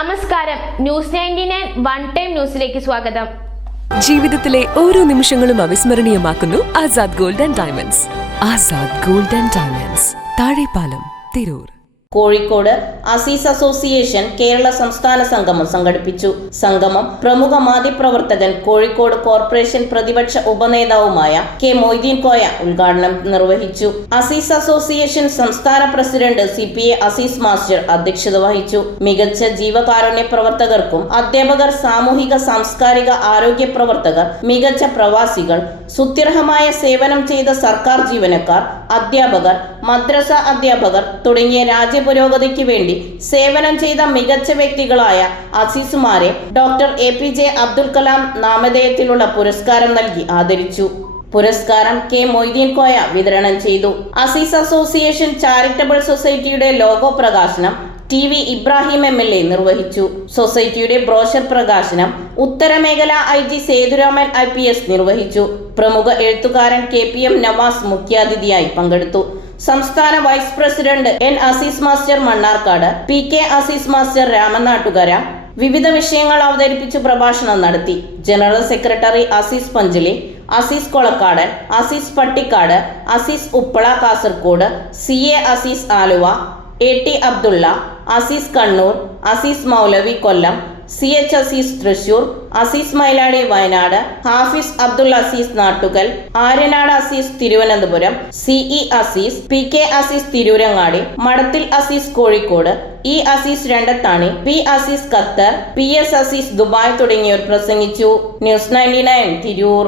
നമസ്കാരം. News ninety nine one time ന്യൂസിലേക്ക് സ്വാഗതം. ജീവിതത്തിലെ ഓരോ നിമിഷങ്ങളും അവിസ്മരണീയമാക്കുന്നു Azad gold and diamonds. Azad gold and diamonds. Thazhepalam Tirur. Kozhikode Azeez association Kerala സംസ്ഥാന സംഗമം സംഘടിപ്പിച്ചു. സംഗമം പ്രമുഖ മാധ്യമപ്രവർത്തകൻ കോഴിക്കോട് കോർപ്പറേഷൻ പ്രതിപക്ഷ ഉപനേതാവുമായ കെ മൊയ്തീൻ കോയ ഉദ്ഘാടനം നിർവഹിച്ചു. അസീസ് അസോസിയേഷൻ സംസ്ഥാന president C P A Azeez master അധ്യക്ഷത വഹിച്ചു. മികച്ച ജീവകാരുണ്യ പ്രവർത്തകർക്കും അധ്യാപകർ സാമൂഹിക സാംസ്കാരിക ആരോഗ്യ പ്രവർത്തകർ മികച്ച പ്രവാസികൾ സുത്യർഹമായ സേവനം ചെയ്ത സർക്കാർ ജീവനക്കാർ അധ്യാപകർ മദ്രസ അധ്യാപകർ തുടങ്ങിയ രാജ്യപുരോഗതിക്ക് വേണ്ടി സേവനം ചെയ്ത മികച്ച വ്യക്തികളായ അസീസുമാരെ doctor A P J Abdul Kalam നാമധേയത്തിലുള്ള പുരസ്കാരം നൽകി ആദരിച്ചു. പുരസ്കാരം കെ മൊയ്തീൻ കോയ വിതരണം ചെയ്തു. അസീസ് അസോസിയേഷൻ ചാരിറ്റബിൾ സൊസൈറ്റിയുടെ ലോഗോ പ്രകാശനം T V Ibrahim M L A നിർവഹിച്ചു. സൊസൈറ്റിയുടെ ബ്രോഷർ പ്രകാശനം ഉത്തരമേഖല I G Sethuraman I P S നിർവഹിച്ചു. പ്രമുഖ എഴുത്തുകാരൻ കെ പി എം നവാസ് മുഖ്യാതിഥിയായി പങ്കെടുത്തു. സംസ്ഥാന vice president N Azeez master Mannarkkad P K Azeez master Ramanattukara വിവിധ വിഷയങ്ങൾ അവതരിപ്പിച്ച് പ്രഭാഷണം നടത്തി. General secretary Azeez Panchali Azeez Kolakkadan Azeez Pattikkad Azeez Uppala Kasaragod C A Azeez Aluva A T Abdulla Azeez Kannur Azeez Moulavi Kollam C H Azeez Thrissur Azeez Mailadi Wayanad Hafiz Abdul Azeez Nattukal Aryanad Azeez Thiruvananthapuram C E Azeez P K Azeez Tirurangadi Madathil Azeez Kozhikode E Azeez Randathani P Azeez Qatar P S Azeez Dubai തുടങ്ങിയവർ പ്രസംഗിച്ചു. News ninety nine Tirur.